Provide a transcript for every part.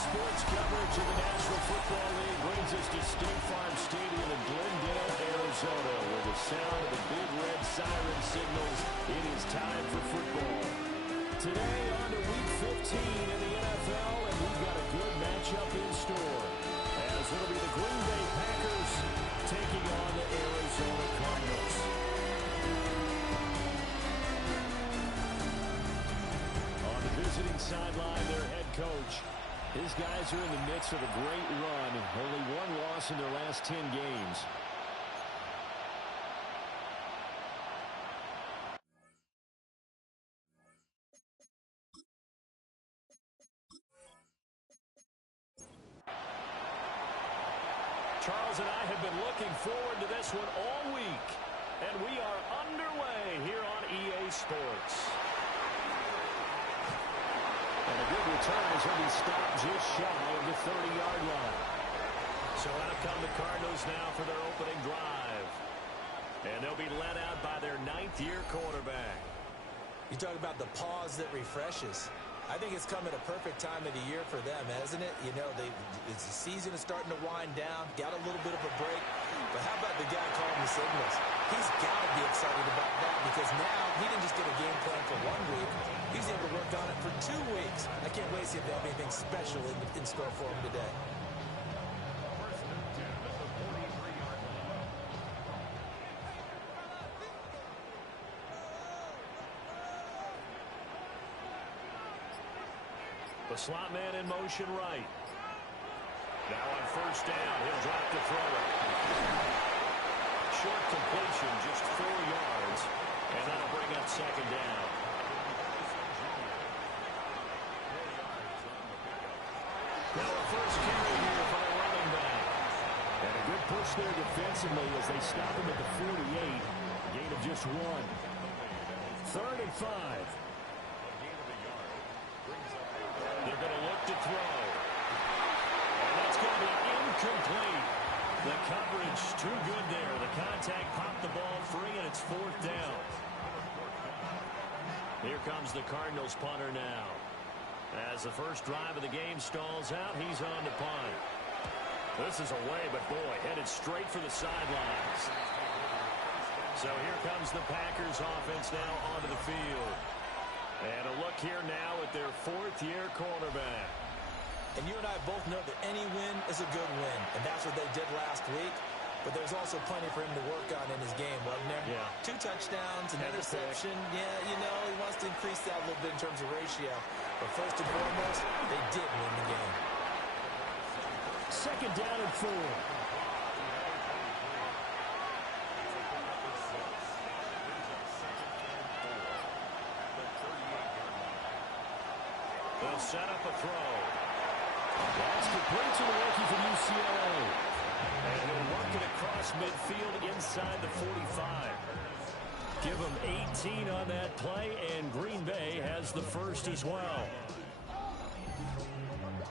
Sports coverage of the National Football League brings us to State Farm Stadium in Glendale, Arizona, where the sound of the big red siren signals it is time for football. Today on to Week 15 in the NFL, and we've got a good matchup in store, as it'll be the Green Bay Packers taking on the Arizona Cardinals. On the visiting sideline, their head coach. His guys are in the midst of a great run. Only one loss in their last 10 games. Charles and I have been looking forward to this one all week. And we are underway here on EA Sports. And a good return as he'll be stopped just shy of the 30-yard line. So out come the Cardinals now for their opening drive. And they'll be led out by their ninth-year quarterback. You talk about the pause that refreshes. I think it's come at a perfect time of the year for them, hasn't it? You know, the season is starting to wind down, got a little bit of a break. But how about the guy calling the signals? He's got to be excited about that because now he didn't just get a game plan for 1 week. He's able to work on it for 2 weeks. I can't wait to see if they have anything special in store for him today. The slot man in motion right. Now on first down, he'll drop to throw it. Short completion, just 4 yards, and that'll bring up second down. Now a first carry here for the running back. And a good push there defensively as they stop him at the 48. Gain of just 1. 3rd and 5. They're going to look to throw. And that's going to be incomplete. The coverage too good there. The contact popped the ball free, and it's 4th down. Here comes the Cardinals punter now. As the first drive of the game stalls out, he's on to punt. This is away, but boy, headed straight for the sidelines. So here comes the Packers offense now onto the field. And a look here now at their 4th-year quarterback. And you and I both know that any win is a good win, and that's what they did last week. But there's also plenty for him to work on in his game, wasn't there? Yeah. 2 touchdowns, an interception. Yeah, you know, he wants to increase that a little bit in terms of ratio. But first and foremost, they did win the game. 2nd down and 4. They'll set up a throw. That's complete to the rookie from UCLA. And he'll work it across midfield inside the 45. Give him 18 on that play, and Green Bay has the first as well.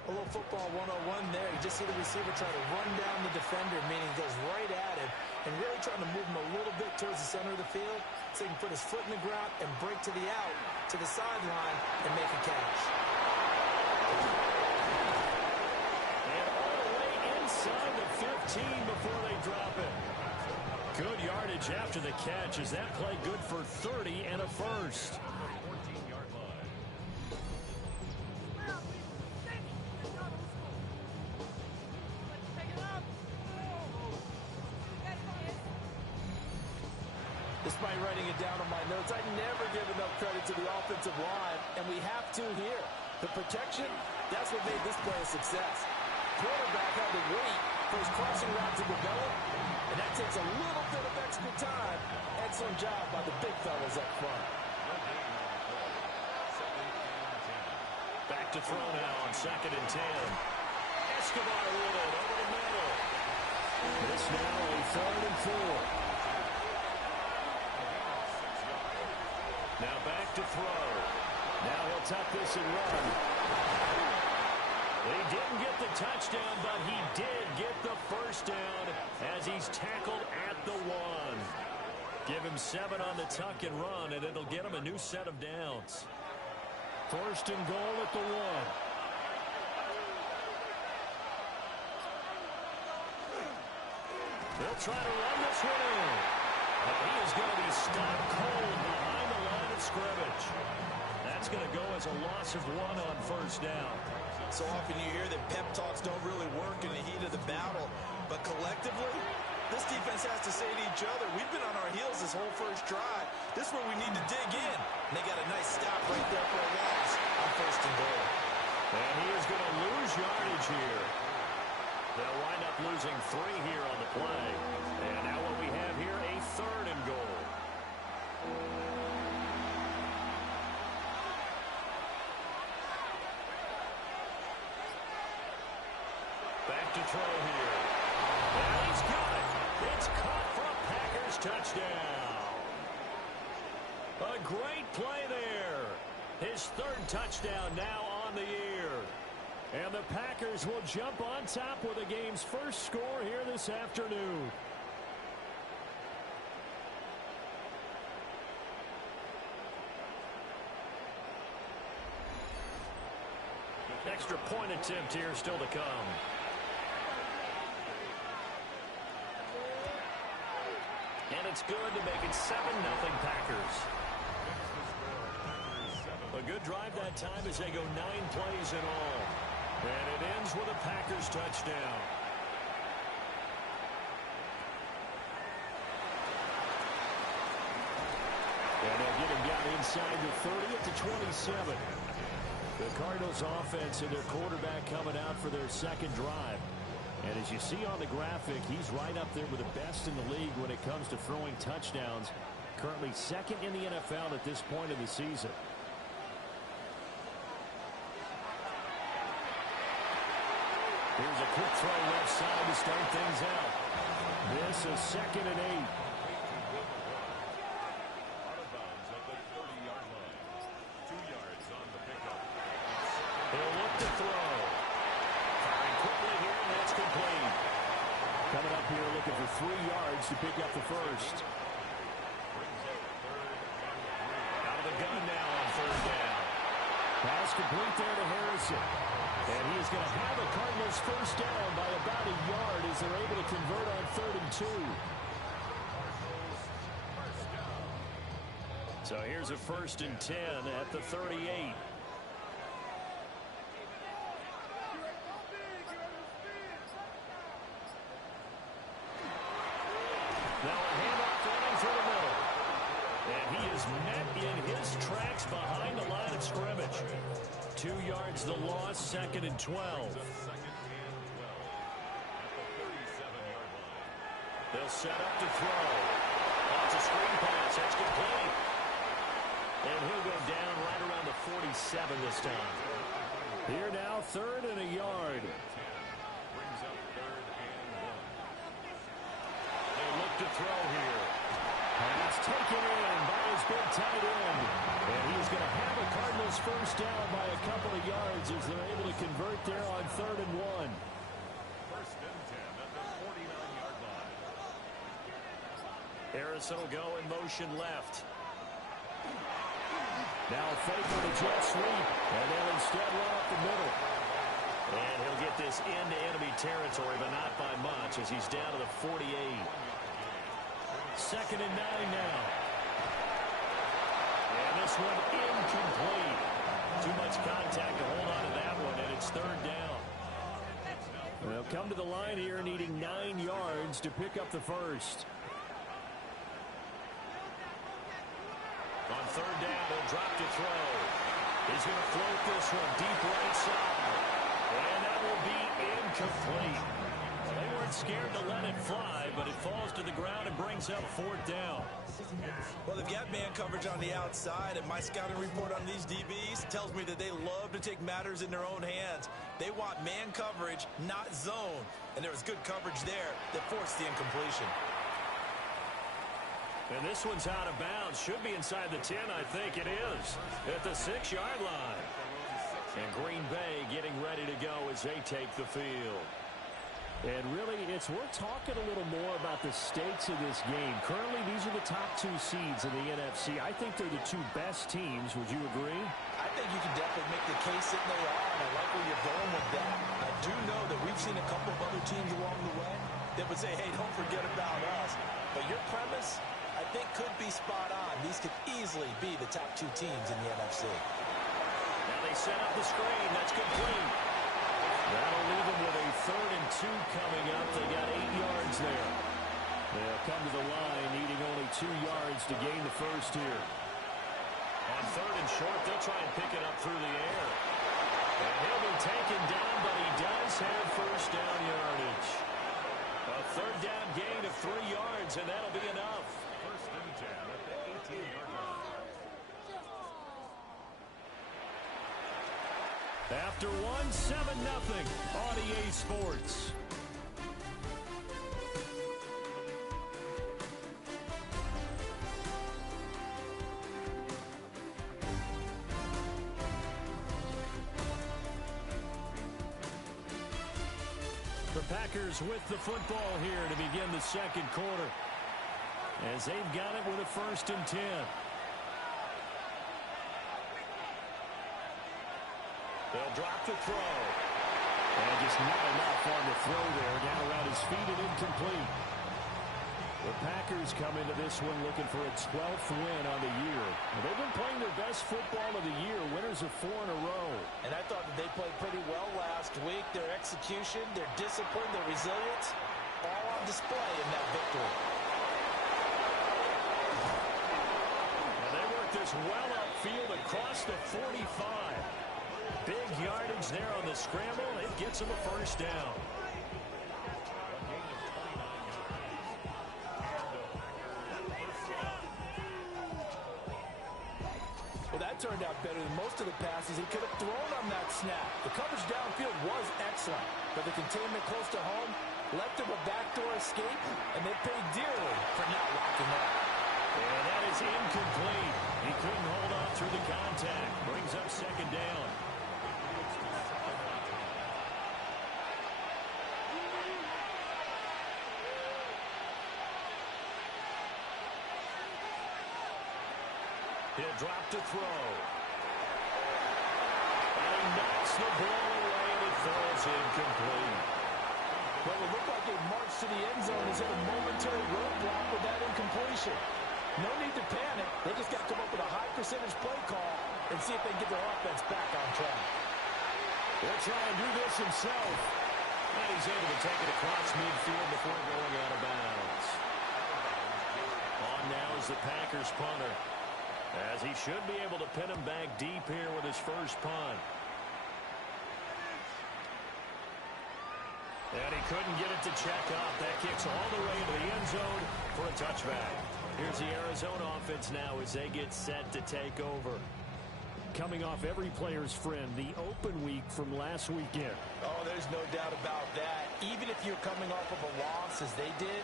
A little football 101 there. You just see the receiver try to run down the defender, meaning he goes right at him, and really trying to move him a little bit towards the center of the field so he can put his foot in the ground and break to the out, to the sideline, and make a catch. And all the way inside the 15 before they drop it. Good yardage after the catch. Is that play good for 30 and a first? Despite writing it down on my notes, I never give enough credit to the offensive line, and we have to here. The protection, that's what made this play a success. Quarterback had to wait for his crossing route to develop, and that takes a little bit of extra time. Excellent job by the big fellas up front. Back to throw now on 2nd and 10. Escobar with it over the middle. This now a 3rd and 4. Now back to throw. Now he'll tuck this and run. He didn't get the touchdown, but he did get the first down as he's tackled at the 1. Give him 7 on the tuck and run, and it'll get him a new set of downs. 1st and goal at the 1. They'll try to run this one in. But he is going to be stopped cold behind the line of scrimmage. That's going to go as a loss of 1 on first down. So often you hear that pep talks don't really work in the heat of the battle. But collectively, this defense has to say to each other, we've been on our heels this whole first drive. This is where we need to dig in. And they got a nice stop right there for a loss on first and goal. And he is going to lose yardage here. They'll wind up losing 3 here on the play. And now what we have here, a 3rd and goal. Back to throw here. And he's got it. It's caught for a Packers touchdown. A great play there. His 3rd touchdown now on the year. And the Packers will jump on top with the game's first score here this afternoon. Extra point attempt here still to come. And it's good to make it 7-0 Packers. A good drive that time as they go 9 plays in all. And it ends with a Packers touchdown. And they'll get him down inside the 30 at the 27. The Cardinals offense and their quarterback coming out for their 2nd drive. And as you see on the graphic, he's right up there with the best in the league when it comes to throwing touchdowns. Currently 2nd in the NFL at this point in the season. Here's a quick throw left side to start things out. This is 2nd and 8. He'll look to throw. Firing quickly here, and that's complete. Coming up here looking for 3 yards to pick up the first. Out of the gun now on 3rd down. Pass complete there to Harrison. And he is going to have a Cardinals first down by about a yard as they're able to convert on 3rd and 2. So here's a 1st and 10 at the 38. Now a handoff running through the middle. And he is met in his tracks behind the line of scrimmage. 2 yards the loss, 2nd and 12. They'll set up to throw. That's a screen pass. That's complete. And he'll go down right around the 47 this time. Here now, 3rd and a yard. They look to throw here. Pass taken in by his big tight end. And he's going to have a Cardinals first down by a couple of yards as they're able to convert there on 3rd and 1. 1st and 10 at the 49-yard line. Harrison will go in motion left. Now a fake for the jet sweep. And they'll instead run up the middle. And he'll get this into enemy territory, but not by much as he's down to the 48. 2nd and 9 now. And this one incomplete. Too much contact to hold on to that one, and it's 3rd down. They'll come to the line here needing 9 yards to pick up the first. On 3rd down, he'll drop to throw. He's going to float this one deep right side. And that will be incomplete. They weren't scared to let it fly, but it falls to the ground and brings up 4th down. Well, they've got man coverage on the outside, and my scouting report on these DBs tells me that they love to take matters in their own hands. They want man coverage, not zone. And there was good coverage there that forced the incompletion. And this one's out of bounds. Should be inside the 10, I think it is. At the 6-yard line. And Green Bay getting ready to go as they take the field. And really, it's worth talking a little more about the stakes of this game. Currently, these are the top 2 seeds in the NFC. I think they're the 2 best teams. Would you agree? I think you can definitely make the case that they are, and I like where you're going with that. I do know that we've seen a couple of other teams along the way that would say, hey, don't forget about us. But your premise, I think, could be spot on. These could easily be the top two teams in the NFC. Now they set up the screen. That's complete. That'll leave them with a 3rd and 2 coming up. They got 8 yards there. They'll come to the line needing only 2 yards to gain the first here. On 3rd and short, they'll try and pick it up through the air. And he'll be taken down, but he does have first down yardage. A 3rd down gain of 3 yards, and that'll be enough. First and 10 at the 18-yard line. After 7-0 on EA Sports. The Packers with the football here to begin the second quarter, as they've got it with a 1st and 10. They'll drop the throw. And just not enough on the throw there. Down around his feet and incomplete. The Packers come into this one looking for a 12th win on the year. They've been playing their best football of the year. Winners of 4 in a row. And I thought that they played pretty well last week. Their execution, their discipline, their resilience, all on display in that victory. And they work this well upfield across the 45. Big yardage there on the scramble. It gets him a first down. Well, that turned out better than most of the passes he could have thrown on that snap. The coverage downfield was excellent, but the containment close to home left him a backdoor escape, and they paid dearly for not locking up. And that is incomplete. He couldn't hold on through the contact. Brings up 2nd down. He'll drop to throw. And he knocks the ball away, and it falls incomplete. Well, it looked like they marched to the end zone. He's hit a momentary roadblock with that incompletion. No need to panic. They just got to come up with a high-percentage play call and see if they can get their offense back on track. He'll try and do this himself. And he's able to take it across midfield before going out of bounds. On now is the Packers punter, as he should be able to pin him back deep here with his first punt. And he couldn't get it to check up. That kicks all the way into the end zone for a touchback. Here's the Arizona offense now as they get set to take over. Coming off every player's friend, the open week from last weekend. Oh, there's no doubt about that. Even if you're coming off of a loss as they did,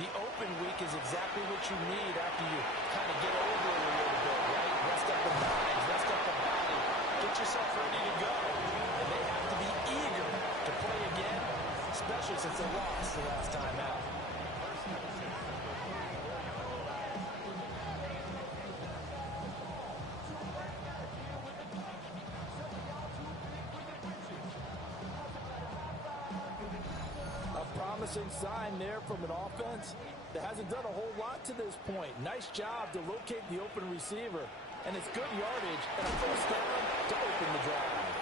the open week is exactly what you need after you kind of get over it a little bit, right? Rest up the mind, rest up the body, get yourself ready to go. And they have to be eager to play again, especially since they lost the last time out. Promising sign there from an offense that hasn't done a whole lot to this point. Nice job to locate the open receiver, and it's good yardage and a first down to open the drive.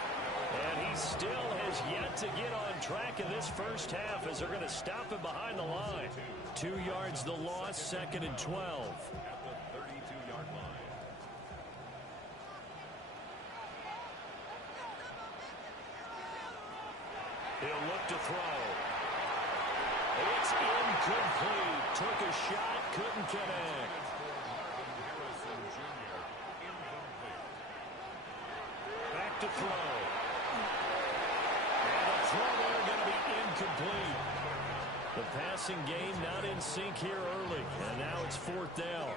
And he still has yet to get on track in this first half as they're going to stop him behind the line. 2 yards the loss, 2nd and 12. At the 32-yard line. He'll look to throw. It's incomplete. Took a shot, couldn't connect. Harrison Jr. incomplete. Back to throw. And the throw there going to be incomplete. The passing game not in sync here early. And now it's 4th down.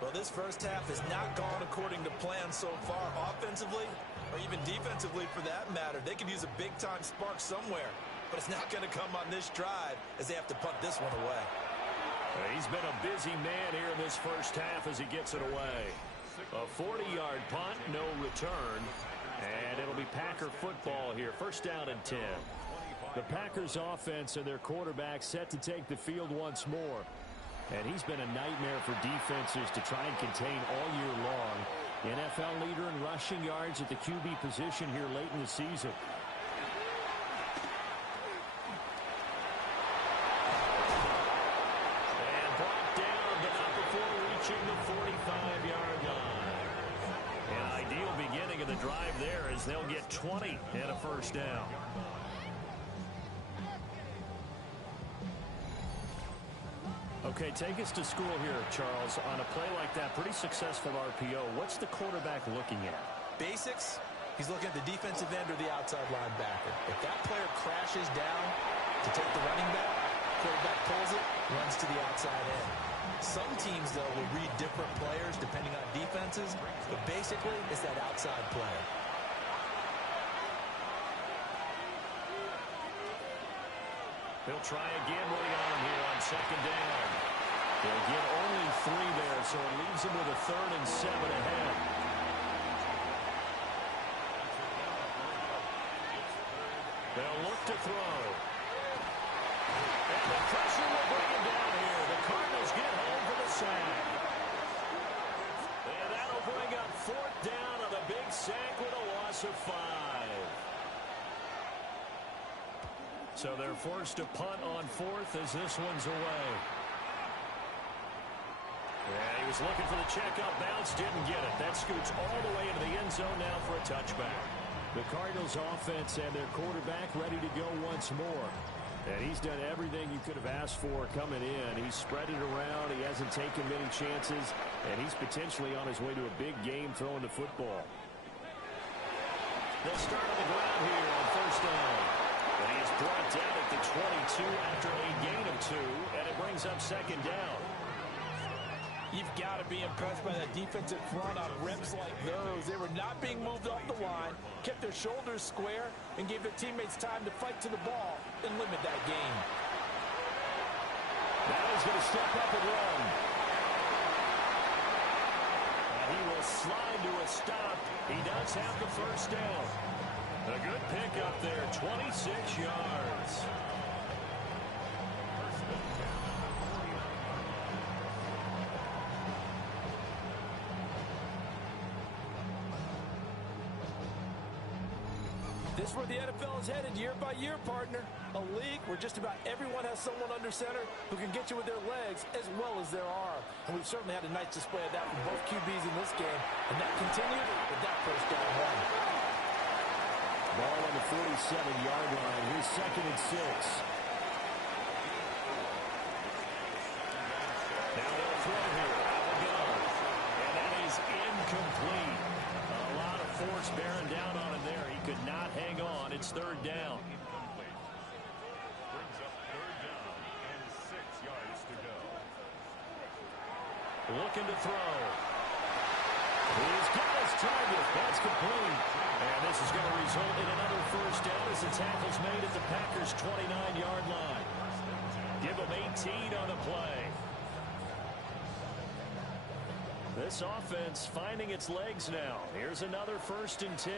Well, this first half has not gone according to plan so far, offensively or even defensively for that matter. They could use a big-time spark somewhere, but it's not going to come on this drive as they have to punt this one away. He's been a busy man here in this first half as he gets it away. A 40-yard punt, no return. And it'll be Packer football here. First down and 10. 25 The Packers offense and their quarterback set to take the field once more. And he's been a nightmare for defenses to try and contain all year long. NFL leader in rushing yards at the QB position here late in the season. And brought down, but not before reaching the 45-yard line. An ideal beginning of the drive there as they'll get 20 and a first down. Okay, take us to school here, Charles. On a play like that, pretty successful RPO. What's the quarterback looking at? Basics. He's looking at the defensive end or the outside linebacker. If that player crashes down to take the running back, quarterback pulls it, runs to the outside end. Some teams, though, will read different players depending on defenses, but basically it's that outside player. They'll try again early on here on second down. They'll get only 3 there, so it leaves them with a 3rd and 7 ahead. They'll look to throw. And the pressure will bring him down here. The Cardinals get home for the sack. And that'll bring up 4th down on the big sack with a loss of 5. So they're forced to punt on 4th as this one's away. Yeah, he was looking for the checkup bounce, didn't get it. That scoots all the way into the end zone now for a touchback. The Cardinals offense and their quarterback ready to go once more. And he's done everything you could have asked for coming in. He's spread it around. He hasn't taken many chances. And he's potentially on his way to a big game throwing the football. They'll start on the ground here on 1st down. And he is brought down at the 22 after a gain of 2, and it brings up 2nd down. You've got to be impressed by that defensive front on reps like those. They were not being moved off the line, kept their shoulders square, and gave their teammates time to fight to the ball and limit that gain. Now he's going to step up and run. And he will slide to a stop. He does have the 1st down. A good pickup there, 26 yards. This is where the NFL is headed year by year, partner. A league where just about everyone has someone under center who can get you with their legs as well as their arm. And we've certainly had a nice display of that from both QBs in this game. And that continued with that 1st down run. Ball on the 47-yard line. Here's 2nd and 6. Now they'll throw here. Out we go. And that is incomplete. A lot of force bearing down on him there. He could not hang on. It's 3rd down. Brings up 3rd down and 6 yards to go. Looking to throw. He's got his target. That's complete. And this is going to result in another 1st down as the tackle's made at the Packers' 29-yard line. Give them 18 on the play. This offense finding its legs now. Here's another 1st and 10.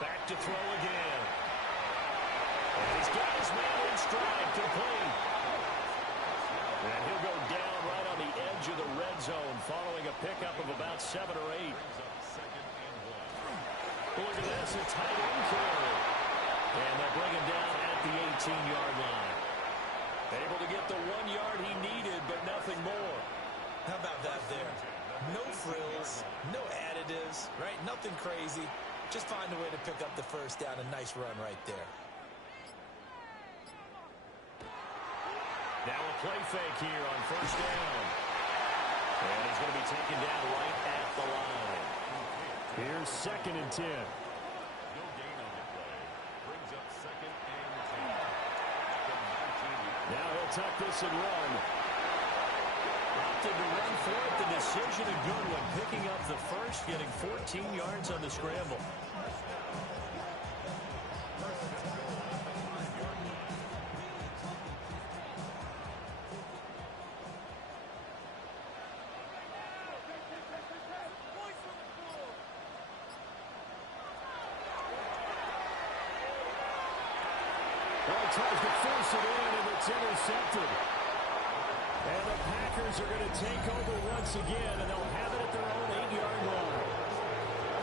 Back to throw again. And he's got his man in stride, complete. And he'll go down right on the edge of the red zone following a pickup of about 7 or 8. Look at this, a tight end carry. And they'll bring him down at the 18-yard line. Able to get the 1 yard he needed, but nothing more. How about that there? No frills, no additives, right? Nothing crazy. Just find a way to pick up the 1st down. A nice run right there. Now a play fake here on 1st down. And he's going to be taken down right at the line. Here's 2nd and 10. No gain on the play. Brings up 2nd and 10. Now he'll tuck this and run. Opted to run for it. The decision a good one. Picking up the 1st, getting 14 yards on the scramble. tries to force it in, and it's intercepted. And the Packers are going to take over once again, and they'll have it at their own 8-yard line.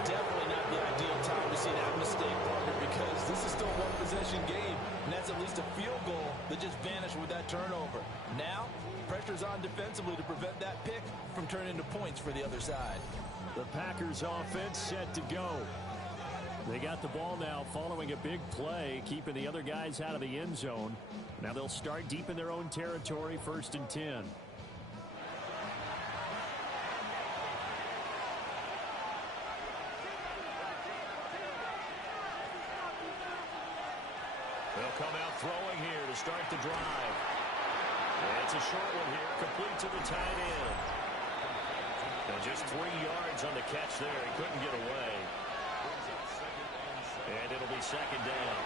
Definitely not the ideal time to see that mistake, partner, because this is still a one-possession game, and that's at least a field goal that just vanished with that turnover. Now, pressure's on defensively to prevent that pick from turning into points for the other side. The Packers offense set to go. They got the ball now following a big play, keeping the other guys out of the end zone. Now they'll start deep in their own territory, 1st and 10. They'll come out throwing here to start the drive. And it's a short one here, complete to the tight end. And just 3 yards on the catch there. He couldn't get away. And it'll be 2nd down.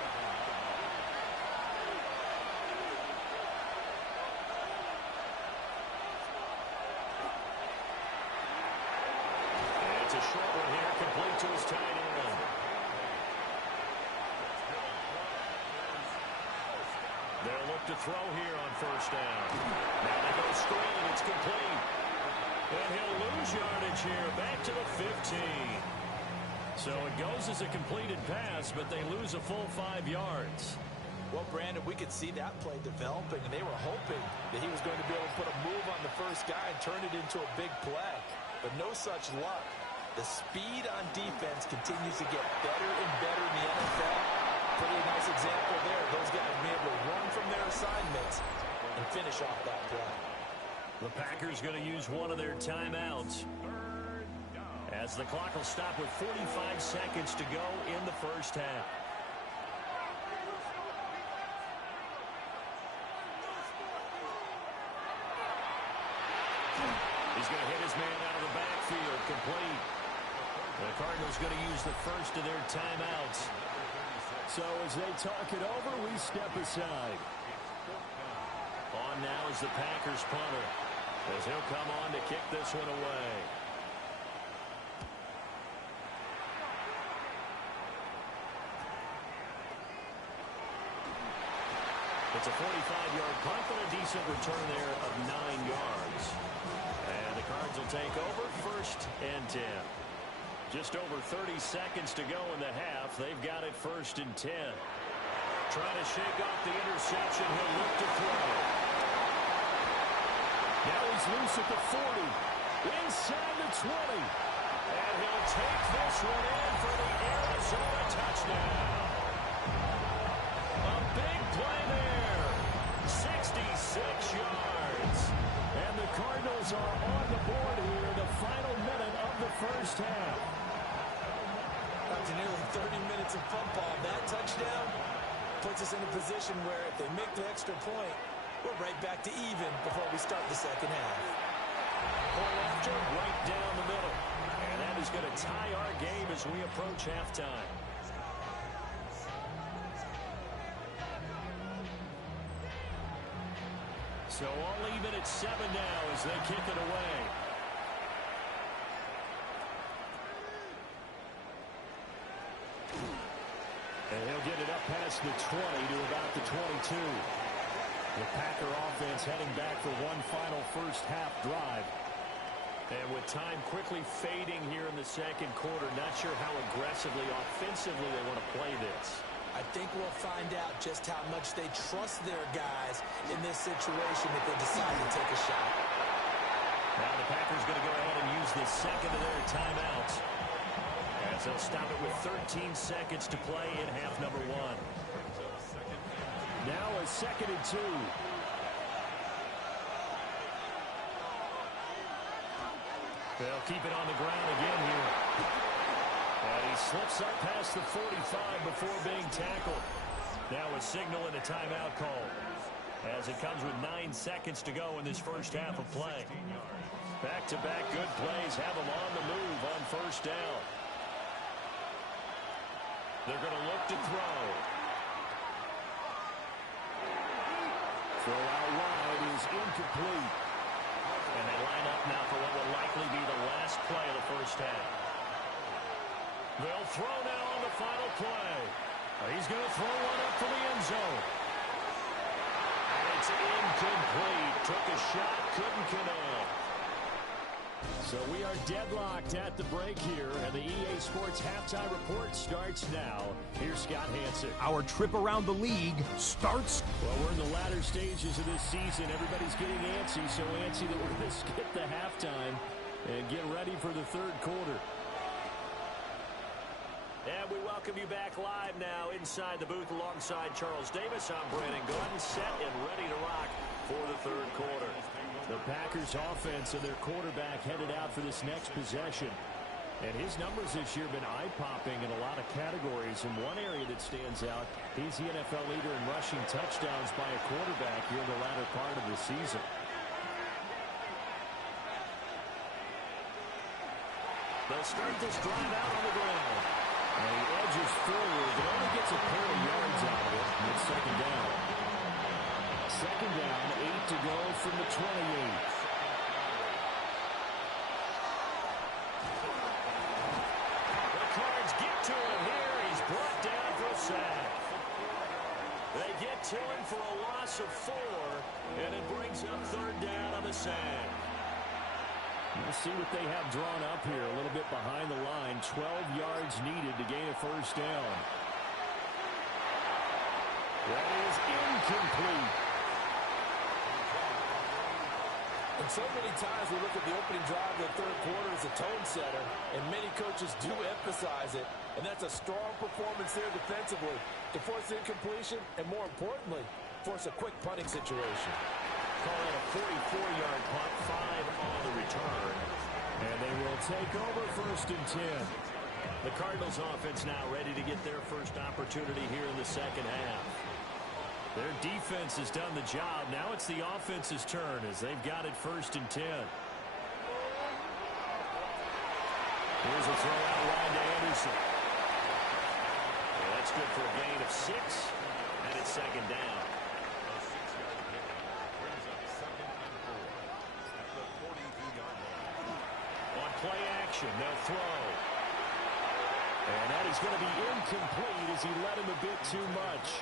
And it's a short one here, complete to his tight end. They'll look to throw here on 1st down. Now they go screen. It's complete. And he'll lose yardage here, back to the 15. So it goes as a completed pass, but they lose a full 5 yards. Well, Brandon, we could see that play developing, and they were hoping that he was going to be able to put a move on the first guy and turn it into a big play. But no such luck. The speed on defense continues to get better and better in the NFL. Pretty nice example there. Those guys being able to run from their assignments and finish off that play. The Packers going to use one of their timeouts, as the clock will stop with 45 seconds to go in the 1st half. He's going to hit his man out of the backfield, complete. The Cardinals going to use the first of their timeouts. So as they talk it over, we step aside. On now is the Packers punter, as he'll come on to kick this one away. It's a 45-yard punt, but a decent return there of 9 yards. And the Cards will take over, 1st and 10. Just over 30 seconds to go in the half. They've got it 1st and 10. Trying to shake off the interception. He'll look to throw. Now he's loose at the 40. Inside the 20. And he'll take this one in for the Arizona touchdown. A big play there. 66 yards. And the Cardinals are on the board here in the final minute of the 1st half. After nearly 30 minutes of football, that touchdown puts us in a position where if they make the extra point, we're right back to even before we start the 2nd half. Point after, right down the middle. And that is going to tie our game as we approach halftime. So all even at 7 now as they kick it away. And he'll get it up past the 20 to about the 22. The Packer offense heading back for one final 1st half drive. And with time quickly fading here in the 2nd quarter, not sure how aggressively, offensively they want to play this. I think we'll find out just how much they trust their guys in this situation if they decide to take a shot. Now the Packers going to go ahead and use the 2nd of their timeouts, as they'll stop it with 13 seconds to play in half number 1. Now a 2nd and 2. They'll keep it on the ground again here. And he slips up past the 45 before being tackled. Now a signal and a timeout call, as it comes with 9 seconds to go in this 1st half of play. Back-to-back good plays have them on the move on 1st down. They're going to look to throw. Throw out wide is incomplete. And they line up now for what will likely be the last play of the 1st half. They'll throw now on the final play. He's going to throw one up for the end zone. incomplete. Took a shot, couldn't connect. So we are deadlocked at the break here, and the EA Sports Halftime Report starts now. Here's Scott Hansen. Our trip around the league starts. Well, we're in the latter stages of this season. Everybody's getting antsy, so antsy that we're going to skip the halftime and get ready for the third quarter. And we welcome you back live now inside the booth alongside Charles Davis. I'm Brandon Gordon, set and ready to rock for the third quarter. The Packers offense and their quarterback headed out for this next possession. And his numbers this year have been eye-popping in a lot of categories. In one area that stands out, he's the NFL leader in rushing touchdowns by a quarterback here in the latter part of the season. They'll start this drive out on the ground. And he edges forward, but only gets a pair of yards out of it. And it's second down. Second down, 8 to go from the 28. The Cards get to him here. He's brought down for a sack. They get to him for a loss of 4, and it brings up third down on the sack. We'll see what they have drawn up here. A little bit behind the line. 12 yards needed to gain a first down. That is incomplete. And so many times we look at the opening drive of the third quarter as a tone setter, and many coaches do emphasize it. And that's a strong performance there defensively to force incompletion and, more importantly, force a quick punting situation. Call it a 44-yard punt, 5 on the return. And they will take over first and 10. The Cardinals offense now ready to get their first opportunity here in the second half. Their defense has done the job. Now it's the offense's turn as they've got it first and 10. Here's a throw out wide to Anderson. That's good for a gain of 6, and it's second down. On play action, they'll throw. And that is going to be incomplete as he led him a bit too much.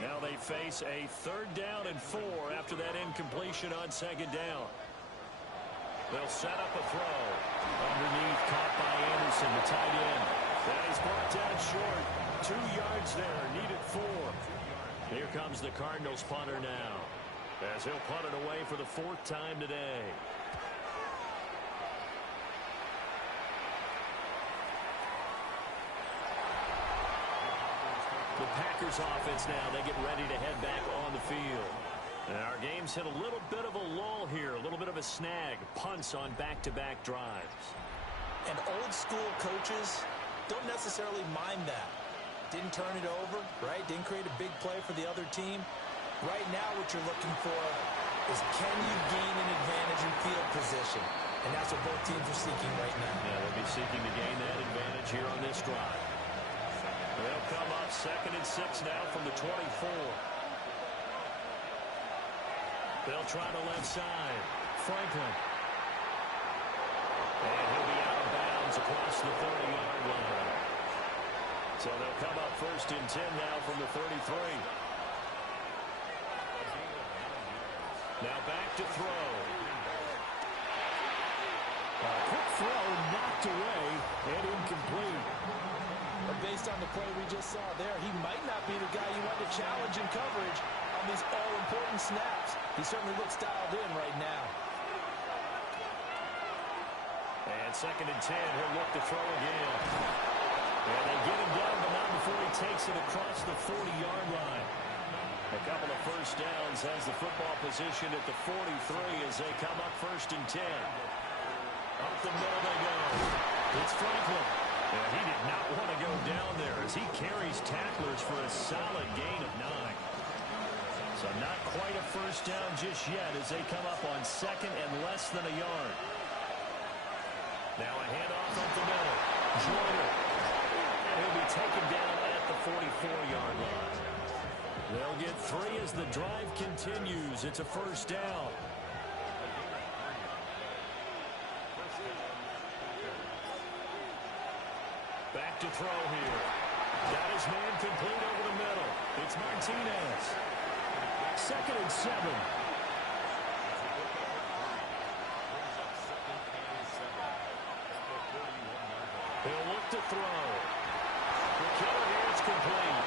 Now they face a third down and 4 after that incompletion on second down. They'll set up a throw. Underneath, caught by Anderson, the tight end. That is brought down short. 2 yards there, needed 4. Here comes the Cardinals punter now, as he'll punt it away for the 4th time today. The Packers offense now, they get ready to head back on the field. And our game's hit a little bit of a lull here, a little bit of a snag. Punts on back-to-back drives. And old-school coaches don't necessarily mind that. Didn't turn it over, right? Didn't create a big play for the other team. Right now what you're looking for is can you gain an advantage in field position? And that's what both teams are seeking right now. Yeah, they'll be seeking to gain that advantage here on this drive. They'll come up 2nd and 6 now from the 24. They'll try the left side. Franklin. And he'll be out of bounds across the 30-yard line. So they'll come up 1st and 10 now from the 33. Now back to throw. A quick throw knocked away and incomplete. But based on the play we just saw there, he might not be the guy you want to challenge in coverage on these all-important snaps. He certainly looks dialed in right now. And 2nd and 10, he'll look to throw again. And they get him down, but not before he takes it across the 40-yard line. A couple of first downs has the football position at the 43 as they come up 1st and 10. Up the middle they go. It's Franklin. And he did not want to go down there as he carries tacklers for a solid gain of 9. So not quite a first down just yet as they come up on 2nd and less than a yard. Now a handoff up the middle. Joyner. And he'll be taken down at the 44-yard line. They'll get 3 as the drive continues. It's a first down. Back to throw here. Got his man complete over the middle. It's Martinez. 2nd and 7. He'll look to throw. The killer here is complete.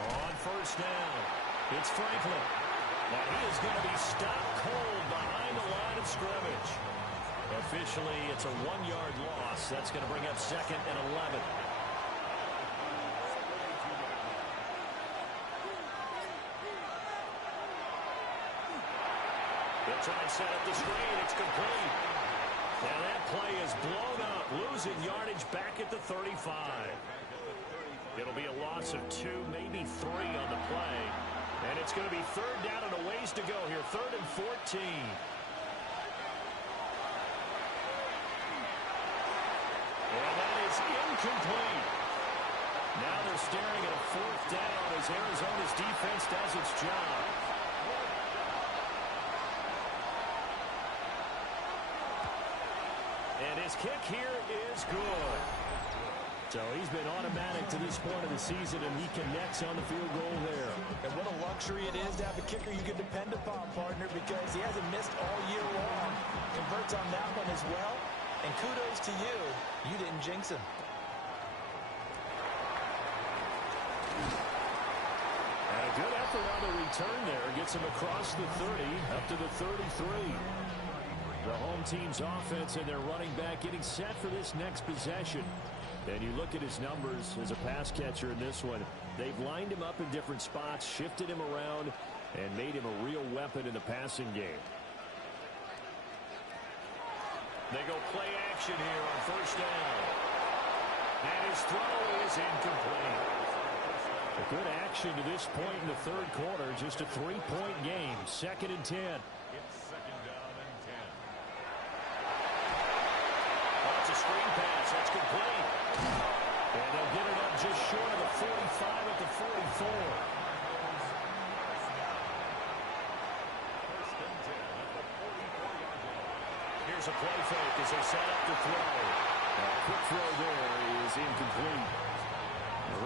On 1st down, it's Franklin. Now he is going to be stopped cold behind the line of scrimmage. Officially, it's a 1-yard loss. That's going to bring up 2nd and 11. They'll try and set up the screen. It's complete. And that play is blown up, losing yardage back at the 35. It'll be a loss of 2, maybe 3 on the play. And it's going to be 3rd down and a ways to go here. 3rd and 14. And that is incomplete. Now they're staring at a 4th down as Arizona's defense does its job. And his kick here is good. So he's been automatic to this point of the season, and he connects on the field goal there. And what a luxury it is to have a kicker you can depend upon, partner, because he hasn't missed all year long. Converts on that one as well. And kudos to you. You didn't jinx him. And a good effort on the return there. Gets him across the 30, up to the 33. The home team's offense and their running back getting set for this next possession. And you look at his numbers as a pass catcher in this one. They've lined him up in different spots, shifted him around, and made him a real weapon in the passing game. They go play action here on 1st down. And his throw is incomplete. A good action to this point in the 3rd quarter. Just a 3-point game. 2nd and 10. It's 2nd down and 10. That's a screen pass. That's complete. And they'll get it up just short of the 45 at the 44. 1st and 10 at the 44-yard line. Here's a play fake as they set up to throw. A quick throw there is incomplete.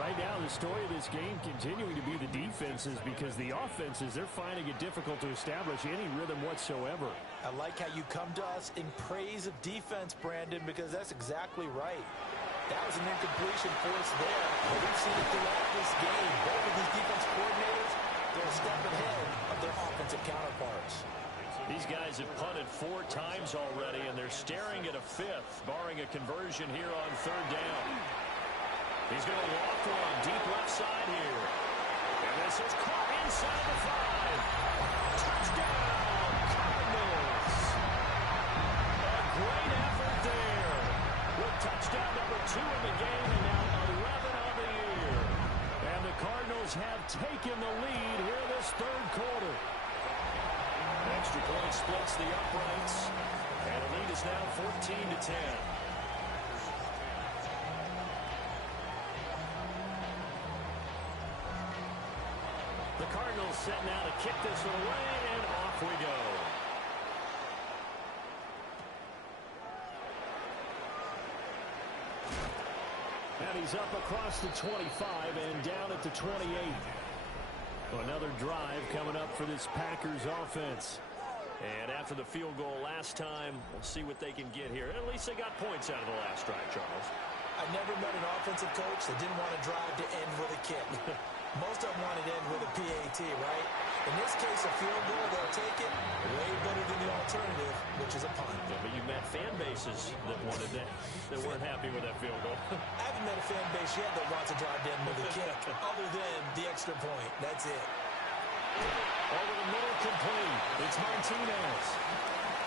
Right now, the story of this game continuing to be the defenses, because the offenses, they're finding it difficult to establish any rhythm whatsoever. I like how you come to us in praise of defense, Brandon, because that's exactly right. That was an incompletion force there, but we've seen it throughout this game. Both of these defense coordinators, they're a step ahead of their offensive counterparts. These guys have punted 4 times already, and they're staring at a 5th, barring a conversion here on 3rd down. He's going to walk one deep left side here. And this is caught inside the 5. Touchdown, Cardinals. A great effort there. With touchdown number 2 in the game, and now 11 on the year. And the Cardinals have taken the lead here this 3rd quarter. Extra point splits the uprights. And the lead is now 14-10. The Cardinals set now to kick this one away, and off we go. And he's up across the 25 and down at the 28. Another drive coming up for this Packers offense. And after the field goal last time, we'll see what they can get here. At least they got points out of the last drive, Charles. I never met an offensive coach that didn't want to drive to end with a kick. Most of them wanted to end with a PAT, right? In this case, a field goal, they'll take it. Way better than the alternative, which is a punt. Yeah, but you've met fan bases that wanted that, that weren't happy with that field goal. I haven't met a fan base yet that wants to drive to end with a kick, other than the extra point. That's it. Over the middle, complete. It's Martinez.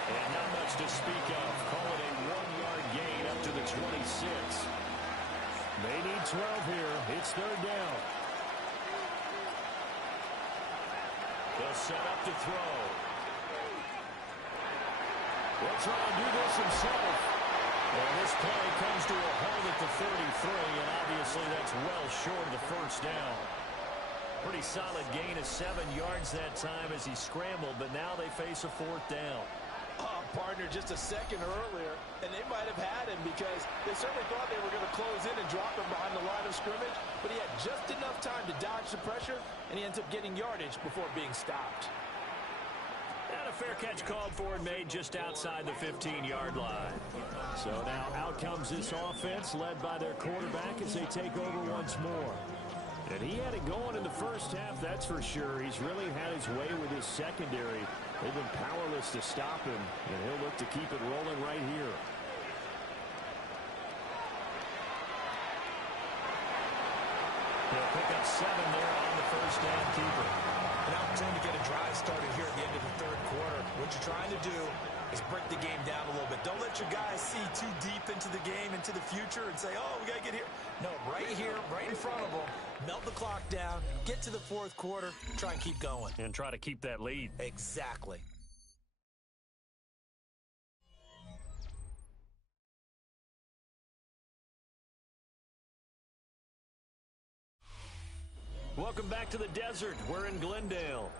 And not much to speak of. Call it a 1-yard gain up to the 26. They need 12 here. It's 3rd down. They'll set up to throw. They'll try and do this himself. And this play comes to a halt at the 33, and obviously that's well short of the 1st down. Pretty solid gain of 7 yards that time as he scrambled, but now they face a 4th down. partner just a second earlier, and they might have had him because they certainly thought they were going to close in and drop him behind the line of scrimmage, but he had just enough time to dodge the pressure, and he ends up getting yardage before being stopped. And a fair catch called for and made just outside the 15-yard line. So now out comes this offense led by their quarterback as they take over once more. And he had it going in the first half, that's for sure. He's really had his way with his secondary. They've been powerless to stop him, and he'll look to keep it rolling right here. He'll pick up 7 there on the first down keeper. An opportunity to get a drive started here at the end of the third quarter. What you're trying to do is break the game down a little bit. Don't let your guys see too deep into the game, into the future, and say, oh, we got to get here. No, right here, right in front of them. Melt the clock down, get to the fourth quarter, try and keep going. And try to keep that lead. Exactly. Welcome back to the desert. We're in Glendale.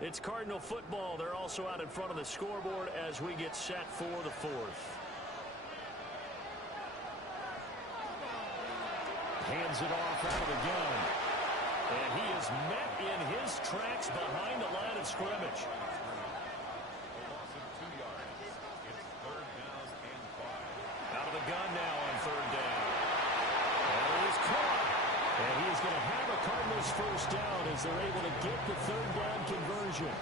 It's Cardinal football. They're also out in front of the scoreboard as we get set for the fourth. Hands it off out of the gun. And he is met in his tracks behind the line of scrimmage. Out of the gun now on third down. And he is caught. And he is going to have a Cardinals first down as they're able to get the third down conversion.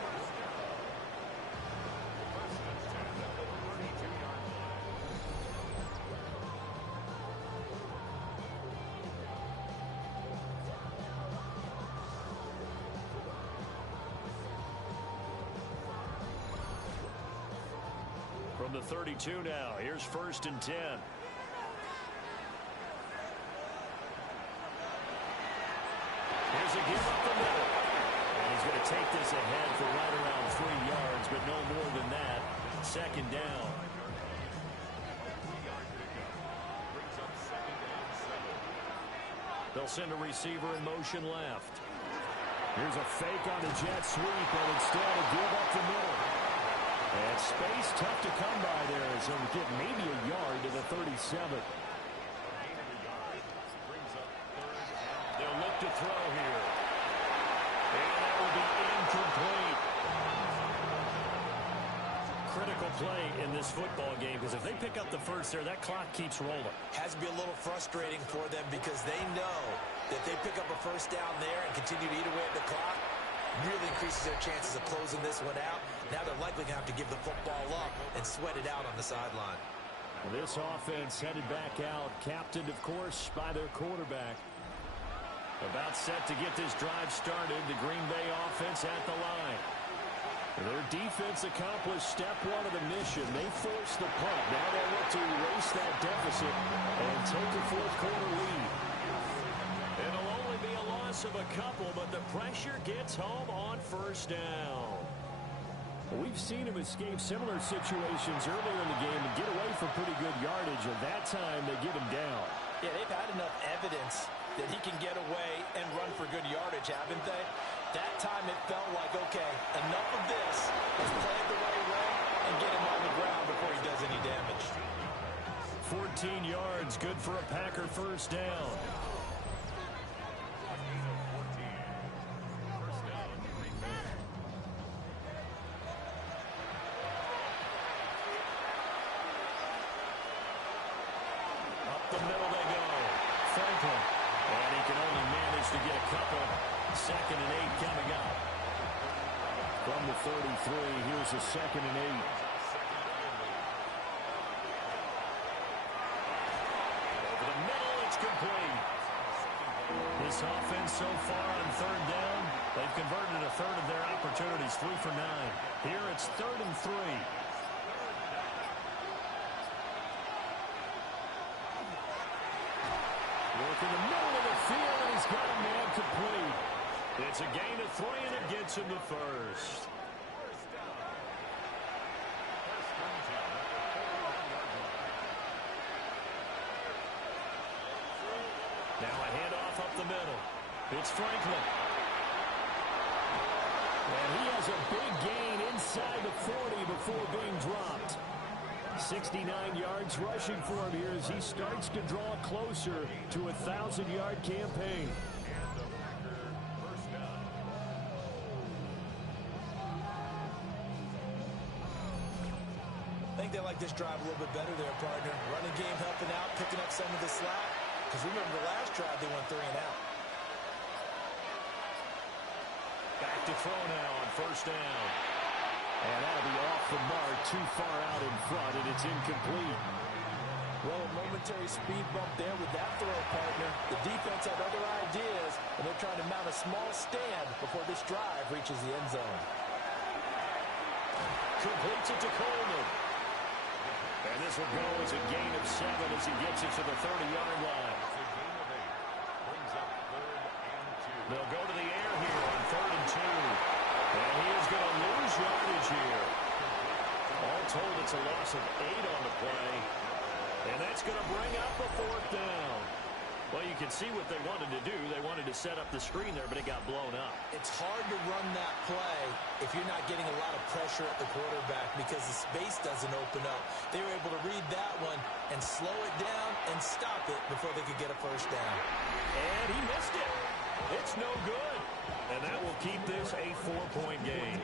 From the 32 now, here's 1st and 10. Here's a give up the middle. And he's going to take this ahead for right around 3 yards, but no more than that. 2nd down. They'll send a receiver in motion left. Here's a fake on the jet sweep, but instead a give up the middle. And space tough to come by there as he'll get maybe a yard to the 37. They'll look to throw here. And that will be incomplete. Critical play in this football game because if they pick up the first there, that clock keeps rolling. Has to be a little frustrating for them because they know that they pick up a first down there and continue to eat away at the clock, really increases their chances of closing this one out. Now they're likely going to have to give the football up and sweat it out on the sideline. Well, this offense headed back out, captained, of course, by their quarterback. About set to get this drive started, the Green Bay offense at the line. Their defense accomplished step 1 of the mission. They forced the punt. Now they look to erase that deficit and take a fourth quarter lead. It'll only be a loss of a couple, but the pressure gets home on first down. We've seen him escape similar situations earlier in the game and get away from pretty good yardage, and that time they get him down. Yeah, they've had enough evidence that he can get away and run for good yardage, haven't they? That time it felt like, okay, enough of this. Let's play it the right way and get him on the ground before he does any damage. 14 yards, good for a Packer first down. Up the middle they go. Franklin. And he can only manage to get a couple. 2nd and 8 coming up. From the 33, here's a 2nd and 8. Over the middle, it's complete. This offense so far on third down, they've converted a third of their opportunities, 3 for 9. Here it's 3rd and 3. Work in the middle of the field, and he's got a man complete. It's a gain of 3, and it gets him to first. Now a handoff up the middle. It's Franklin. And he has a big gain inside the 40 before being dropped. 69 yards rushing for him here as he starts to draw closer to a 1,000-yard campaign. I think they like this drive a little bit better there, partner. Running game helping out, picking up some of the slack. Because remember the last drive, they went 3 and out. Back to throw now on first down. And that'll be off the mark, too far out in front, and it's incomplete. Well, a momentary speed bump there with that throw, partner. The defense had other ideas, and they're trying to mount a small stand before this drive reaches the end zone. Completes it to Coleman. And this will go as a gain of 7 as he gets it to the 30-yard line. They'll go to the air here on 3rd and 2. And he is going to lose yardage here. All told, it's a loss of 8 on the play. And that's going to bring up a 4th down. Well, you can see what they wanted to do. They wanted to set up the screen there, but it got blown up. It's hard to run that play if you're not getting a lot of pressure at the quarterback because the space doesn't open up. They were able to read that one and slow it down and stop it before they could get a first down. And he missed it. It's no good. And that will keep this a 4-point game.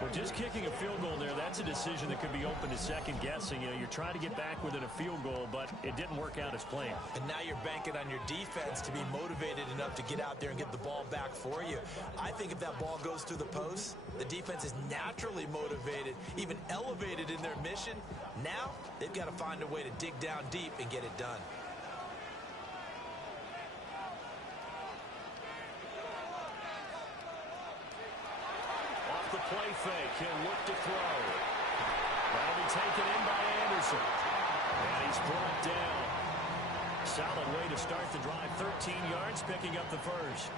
Well, just kicking a field goal there, that's a decision that could be open to second guessing. You know, you're trying to get back within a field goal, but it didn't work out as planned. And now you're banking on your defense to be motivated enough to get out there and get the ball back for you. I think if that ball goes through the post, the defense is naturally motivated, even elevated in their mission. Now they've got to find a way to dig down deep and get it done. The play fake, he'll look to throw. That'll be taken in by Anderson. And he's brought down. Solid way to start the drive. 13 yards, picking up the first.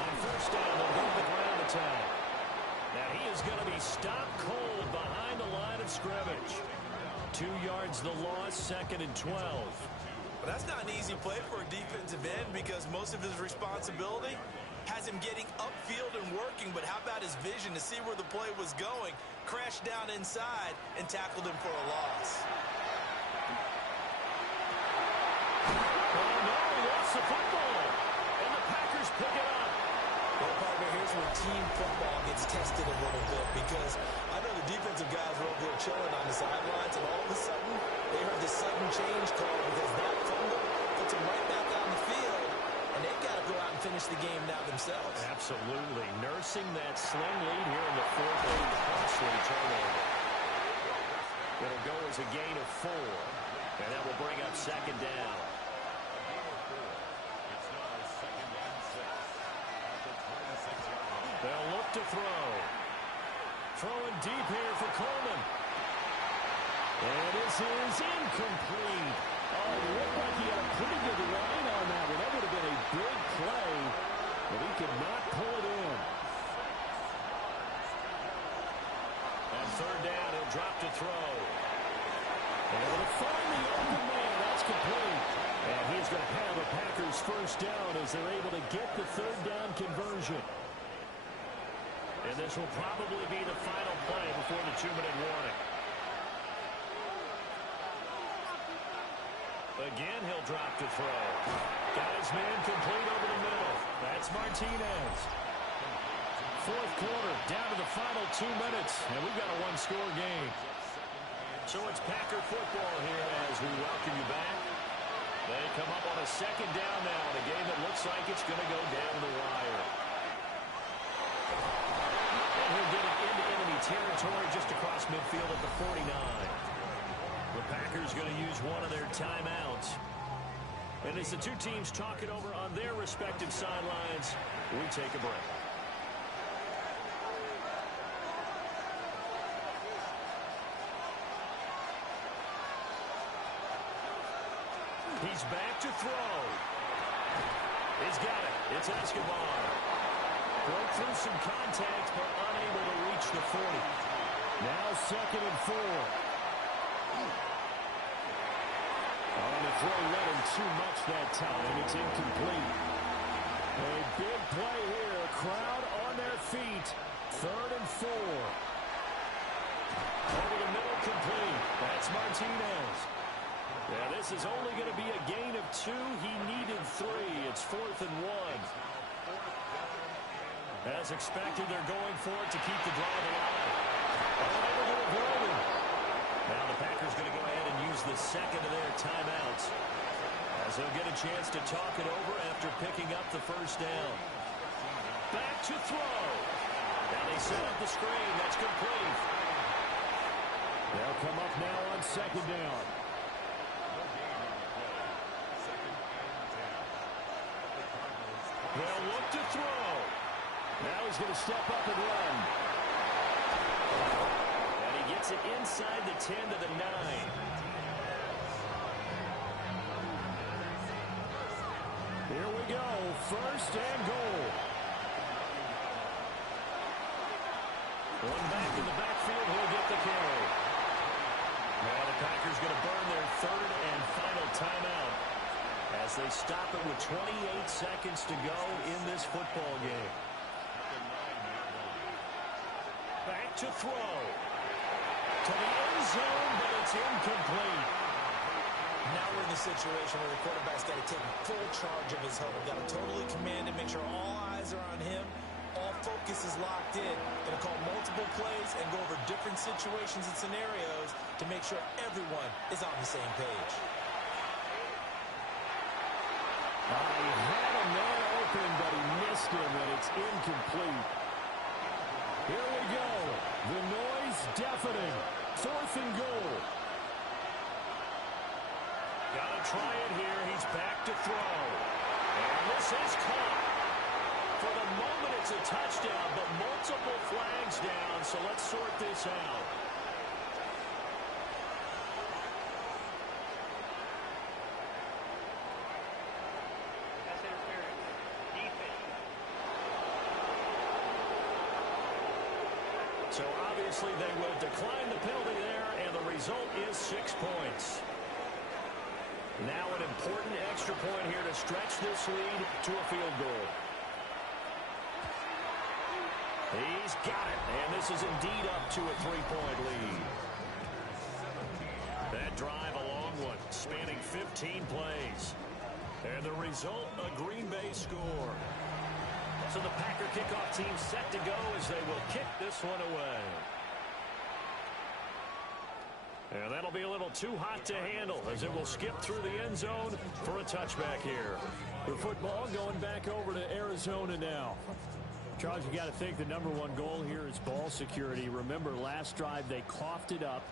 On first down, they'll go the ground attack. Now he is going to be stopped cold behind the line of scrimmage. 2 yards the loss, 2nd and 12. But that's not an easy play for a defensive end because most of his responsibility has him getting upfield and working. But how about his vision to see where the play was going, crashed down inside, and tackled him for a loss? Oh, no, he lost the football. And the Packers pick it up. Well, partner, here's where team football gets tested a little bit because I know the defensive guys were over there chilling on the sidelines, and all of a sudden, they heard this sudden change call because that fumble puts them right back on the field, and they've got to go out and finish the game now themselves. Absolutely. Nursing that slim lead here in the 4th and costly turnover. It'll go as a gain of 4, and that will bring up 2nd down. They'll look to throw. Throwing deep here for Coleman. And this is incomplete. Oh, it looked like he had a pretty good line on that one. That would have been a big play, but he could not pull it in. On 3rd down, he'll drop to throw. And he'll find the open man. That's complete. And he's going to have a Packers first down as they're able to get the 3rd down conversion. And this will probably be the final play before the 2-minute warning. Again, he'll drop to throw. Got his man complete over the middle. That's Martinez. 4th quarter, down to the final 2 minutes. And we've got a 1-score game. So it's Packer football here as we welcome you back. They come up on a 2nd down now in a game that looks like it's going to go down the wire. He'll get it into enemy territory just across midfield at the 49. The Packers going to use one of their timeouts. And as the two teams talk it over on their respective sidelines, we take a break. He's back to throw. He's got it. It's Escobar. Broke through some contact, but unable to reach the 40. Now 2nd and 4. On the throw, led him too much that time. It's incomplete. A big play here. Crowd on their feet. 3rd and 4. Over the middle, complete. That's Martinez. Yeah, this is only going to be a gain of 2. He needed 3. It's 4th and 1. As expected, they're going for it to keep the drive alive. Unable to avoid him. Now the Packers going to go ahead and use the second of their timeouts, as they'll get a chance to talk it over after picking up the first down. Back to throw. Now they set up the screen. That's complete. They'll come up now on 2nd down. They'll look to throw. Now he's going to step up and run. And he gets it inside the 10 to the 9. Here we go. 1st and goal. One back in the backfield. He'll get the carry. Now the Packers going to burn their 3rd and final timeout, as they stop it with 28 seconds to go in this football game. Back to throw. To the end zone, but it's incomplete. Now we're in the situation where the quarterback's got to take full charge of his huddle. Got to totally command and make sure all eyes are on him. All focus is locked in. Going to call multiple plays and go over different situations and scenarios to make sure everyone is on the same page. He had a man open, but he missed him, and it's incomplete. Here we go. The noise deafening. 4th and goal. Got to try it here. He's back to throw. And this is caught. For the moment, it's a touchdown, but multiple flags down, so let's sort this out. So obviously they will decline the penalty there, and the result is 6 points. Now an important extra point here to stretch this lead to a field goal. He's got it, and this is indeed up to a 3-point lead. That drive, a long one, spanning 15 plays. And the result, a Green Bay score. So the Packer kickoff team set to go as they will kick this one away. And that'll be a little too hot to handle, as it will skip through the end zone for a touchback here. The football going back over to Arizona now. Charles, you got to think the #1 goal here is ball security. Remember, last drive they coughed it up,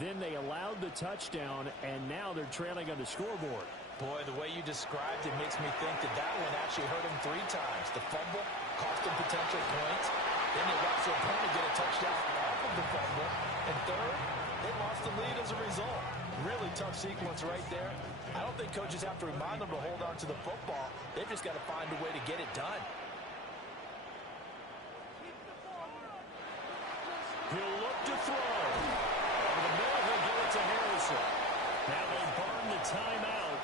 then they allowed the touchdown, and now they're trailing on the scoreboard. Boy, the way you described it makes me think that that one actually hurt him 3 times. The fumble cost him potential points. Then they watched their opponent get a touchdown off of the fumble. And third, they lost the lead as a result. Really tough sequence right there. I don't think coaches have to remind them to hold on to the football. They've just got to find a way to get it done. He'll look to throw. Over the middle, he'll give it to Harrison. Now they burn the timeout,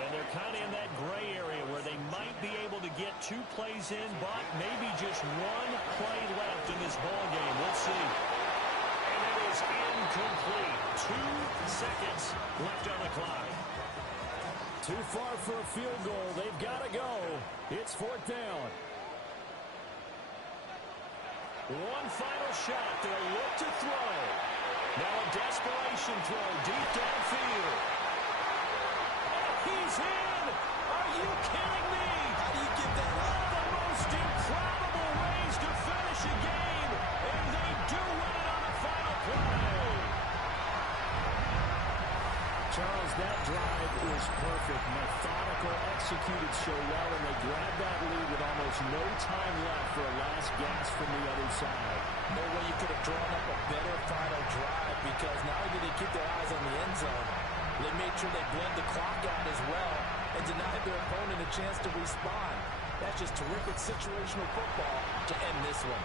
and they're kind of in that gray area where they might be able to get 2 plays in, but maybe just 1 play left in this ball game. We'll see. And it is incomplete. 2 seconds left on the clock. Too far for a field goal. They've got to go. It's 4th down. One final shot. They'll look to throw. Now a desperation throw deep downfield. Oh, he's in! Are you kidding me? How do you get that up? The most improbable ways to finish a game, and they do win it on the final play. Charles, that drive was perfect. Methodical, executed so well, and they grabbed that lead with almost no time left for a last gasp from the other side. No way you could have drawn up a better final drive, because not only did they keep their eyes on the end zone, they made sure they bled the clock out as well and denied their opponent a chance to respond. That's just terrific situational football to end this one.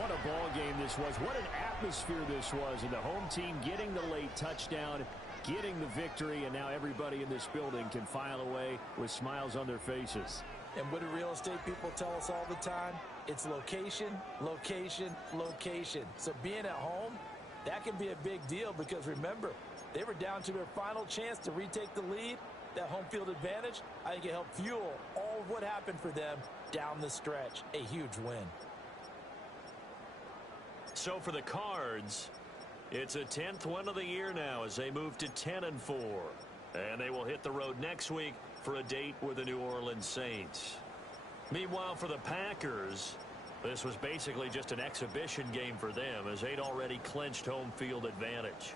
What a ball game this was. What an atmosphere this was. And the home team getting the late touchdown getting the victory, and now everybody in this building can file away with smiles on their faces. And what do real estate people tell us all the time? It's location, location, location. So being at home, that can be a big deal because remember, they were down to their final chance to retake the lead. That home field advantage, I think it helped fuel all of what happened for them down the stretch. A huge win. So for the Cards, it's a 10th win of the year now as they move to 10-4. And they will hit the road next week for a date with the New Orleans Saints. Meanwhile, for the Packers, this was basically just an exhibition game for them as they'd already clinched home field advantage.